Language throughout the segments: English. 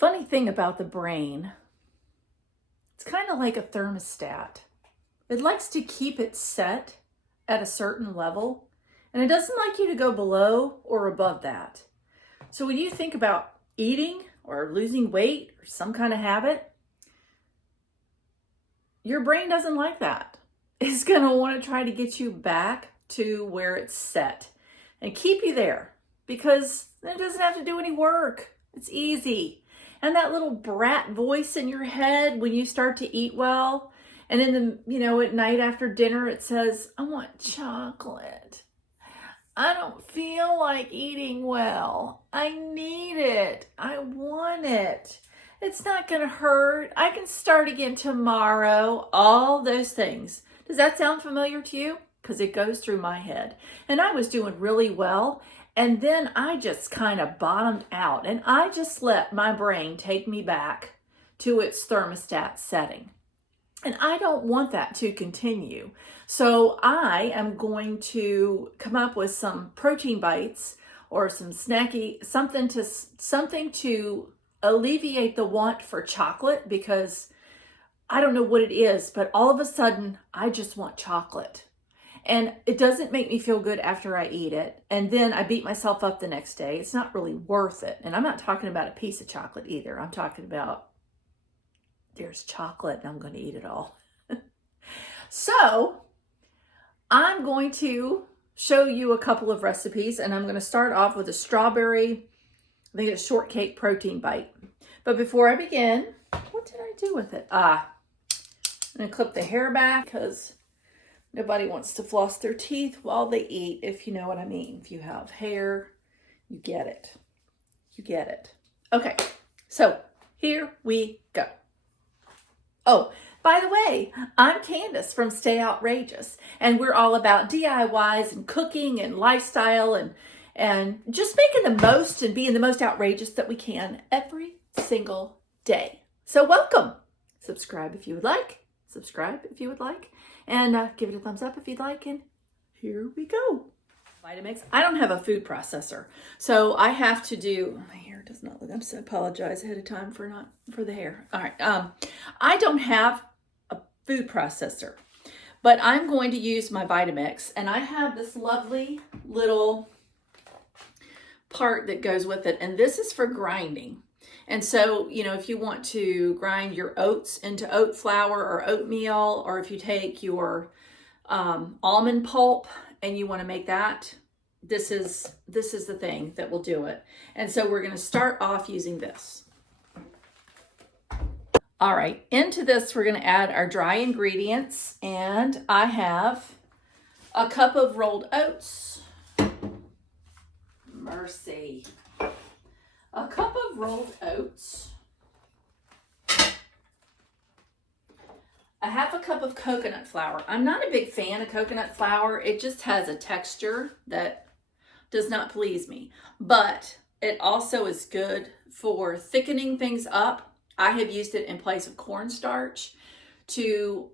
Funny thing about the brain, it's kind of like a thermostat. It likes to keep it set at a certain level, and it doesn't like you to go below or above that. So when you think about eating or losing weight or some kind of habit, your brain doesn't like that. It's going to want to try to get you back to where it's set and keep you there because it doesn't have to do any work. It's easy. And that little brat voice in your head when you start to eat well, and in the, at night after dinner, it says, I want chocolate. I don't feel like eating well. I need it. I want it. It's not going to hurt. I can start again tomorrow. All those things. Does that sound familiar to you? Because it goes through my head. And I was doing really well. And then I just kind of bottomed out. And I just let my brain take me back to its thermostat setting. And I don't want that to continue. So I am going to come up with some protein bites or some snacky, something to alleviate the want for chocolate, because I don't know what it is, but all of a sudden I just want chocolate. And it doesn't make me feel good after I eat it. And then I beat myself up the next day. It's not really worth it. And I'm not talking about a piece of chocolate either. I'm talking about there's chocolate and I'm going to eat it all. So I'm going to show you a couple of recipes, and I'm going to start off with a strawberry, I think it's shortcake protein bite. But before I begin, what did I do with it? I'm going to clip the hair back because nobody wants to floss their teeth while they eat, if you know what I mean. If you have hair, you get it. You get it. Okay, so here we go. Oh, by the way, I'm Candace from Stay Outrageous, and we're all about DIYs and cooking and lifestyle and just making the most and being the most outrageous that we can every single day. So welcome. Subscribe if you would like. Subscribe if you would like. And give it a thumbs up if you'd like. And here we go. Vitamix. I don't have a food processor, so I have to do, my hair does not look, I apologize ahead of time for the hair. All right. I don't have a food processor, but I'm going to use my Vitamix, and I have this lovely little part that goes with it, and this is for grinding. And so, if you want to grind your oats into oat flour or oatmeal, or if you take your almond pulp and you want to make that, this is the thing that will do it. And so we're going to start off using this. All right, into this we're going to add our dry ingredients, and I have a cup of rolled oats. Mercy. A cup of rolled oats. A half a cup of coconut flour. I'm not a big fan of coconut flour. It just has a texture that does not please me. But it also is good for thickening things up. I have used it in place of cornstarch to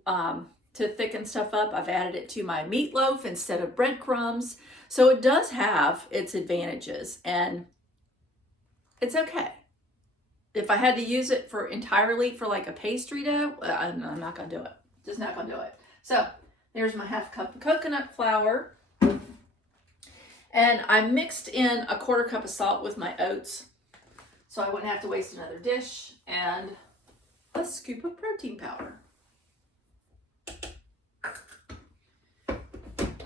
thicken stuff up. I've added it to my meatloaf instead of breadcrumbs. So it does have its advantages, and it's okay. If I had to use it entirely for like a pastry dough, I'm not going to do it. Just not going to do it. So there's my half cup of coconut flour. And I mixed in a quarter cup of salt with my oats, so I wouldn't have to waste another dish, and a scoop of protein powder.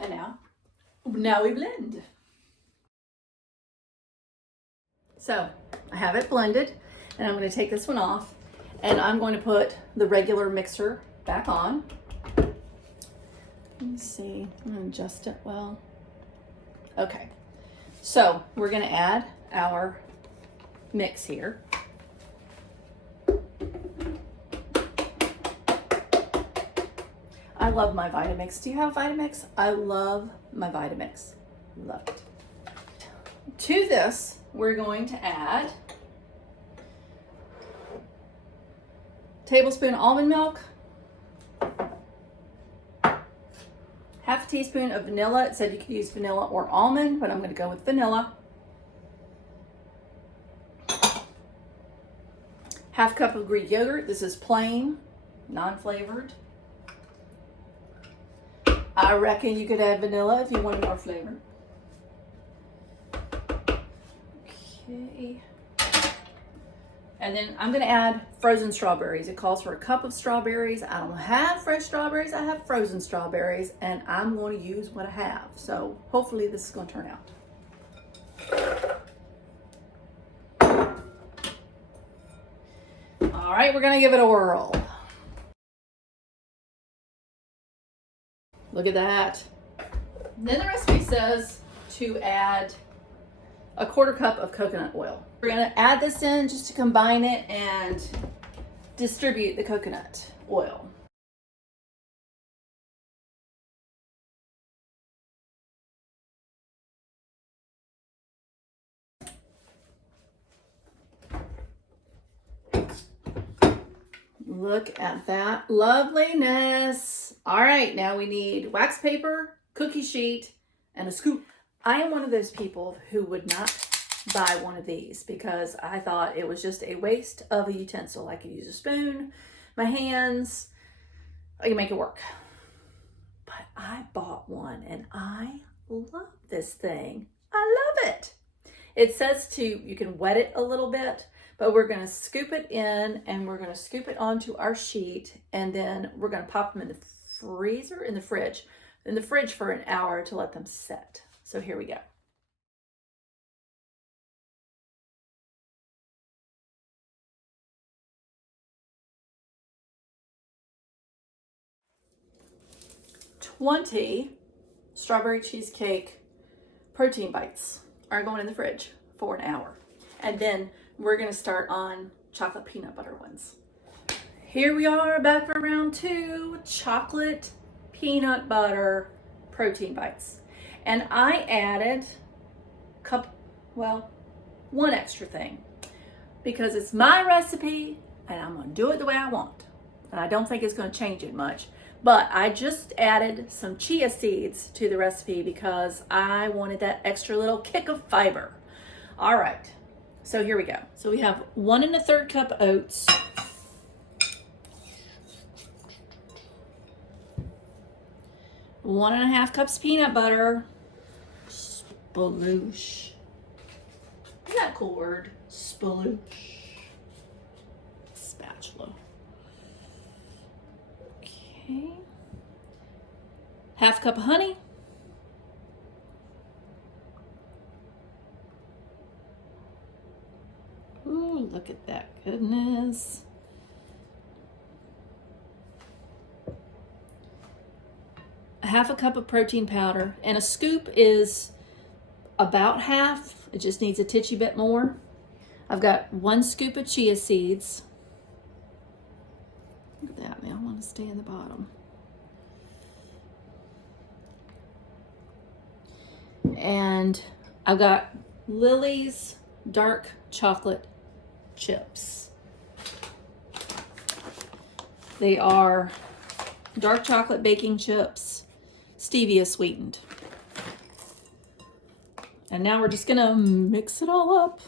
And now we blend. So I have it blended, and I'm going to take this one off, and I'm going to put the regular mixer back on. Let me see, I'm going to adjust it well. Okay, so we're going to add our mix here. I love my Vitamix. Do you have Vitamix? I love my Vitamix. Love it. To this, we're going to add tablespoon almond milk, half a teaspoon of vanilla. It said you could use vanilla or almond, but I'm going to go with vanilla. Half cup of Greek yogurt. This is plain, non-flavored. I reckon you could add vanilla if you wanted more flavor. Okay. And then I'm going to add frozen strawberries. It calls for a cup of strawberries. I don't have fresh strawberries. I have frozen strawberries, and I'm going to use what I have. So hopefully this is going to turn out. All right, we're going to give it a whirl. Look at that. Then the recipe says to add a 1/4 cup of coconut oil. We're gonna add this in just to combine it and distribute the coconut oil. Look at that loveliness. All right, now we need wax paper, cookie sheet, and a scoop. I am one of those people who would not buy one of these because I thought it was just a waste of a utensil. I could use a spoon, my hands, I can make it work. But I bought one and I love this thing. I love it. It says you can wet it a little bit, but we're going to scoop it in and we're going to scoop it onto our sheet, and then we're going to pop them in the fridge for an hour to let them set. So here we go. "20 strawberry cheesecake protein bites are going in the fridge for an hour. And then we're going to start on chocolate peanut butter ones." Here we are back for round 2, chocolate peanut butter protein bites. And I added one extra thing because it's my recipe and I'm going to do it the way I want. And I don't think it's going to change it much. But I just added some chia seeds to the recipe because I wanted that extra little kick of fiber. All right, so here we go. So we have 1 1/3 cup oats, 1 1/2 cups peanut butter, sploosh. Isn't that a cool word? Sploosh. Spatula. Okay. 1/2 cup of honey. Ooh, look at that goodness. A 1/2 cup of protein powder, and a scoop is about half. It just needs a titchy bit more. I've got 1 scoop of chia seeds. Look at that, man. I want to stay in the bottom. And I've got Lily's dark chocolate chips. They are dark chocolate baking chips, stevia sweetened. And now we're just gonna mix it all up.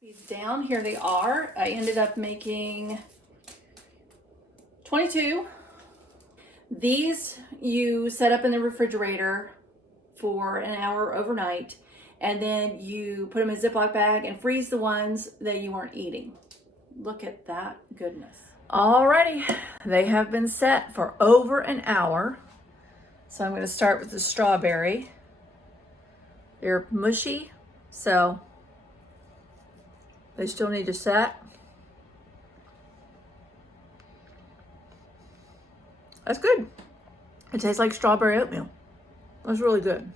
These down, here they are. I ended up making 22. These you set up in the refrigerator for an hour overnight, and then you put them in a Ziploc bag and freeze the ones that you weren't eating. Look at that goodness. Alrighty, they have been set for over an hour. So I'm going to start with the strawberry. They're mushy, so they still need to set. That's good. It tastes like strawberry oatmeal. That's really good.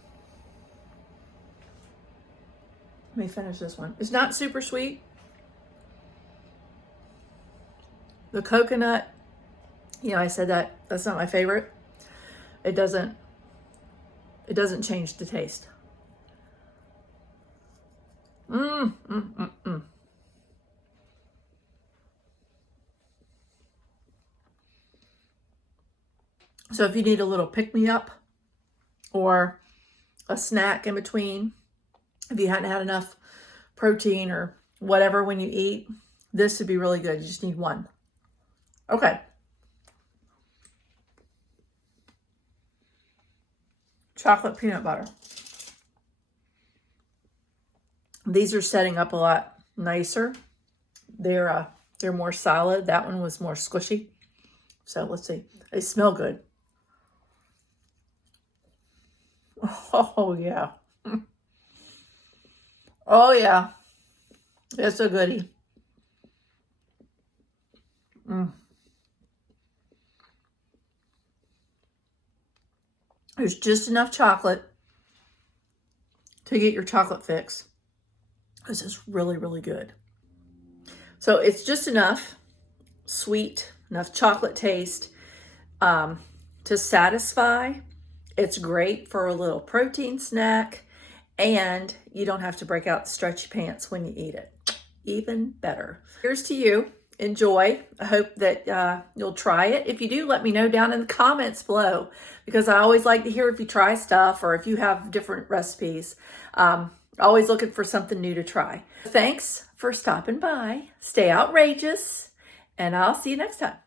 Let me finish this one. It's not super sweet. The coconut, I said that's not my favorite. It doesn't change the taste. So if you need a little pick-me-up or a snack in between, if you hadn't had enough protein or whatever when you eat, this would be really good. You just need one. Okay. Chocolate peanut butter. These are setting up a lot nicer. They're more solid. That one was more squishy. So let's see. They smell good. Oh yeah. Oh yeah. It's a goodie. There's just enough chocolate to get your chocolate fix. This is really, really good. So it's just enough sweet, enough chocolate taste to satisfy. It's great for a little protein snack, and you don't have to break out stretchy pants when you eat it. Even better. Here's to you. Enjoy. I hope that you'll try it. If you do, let me know down in the comments below, because I always like to hear if you try stuff or if you have different recipes. Always looking for something new to try. Thanks for stopping by. Stay outrageous, and I'll see you next time.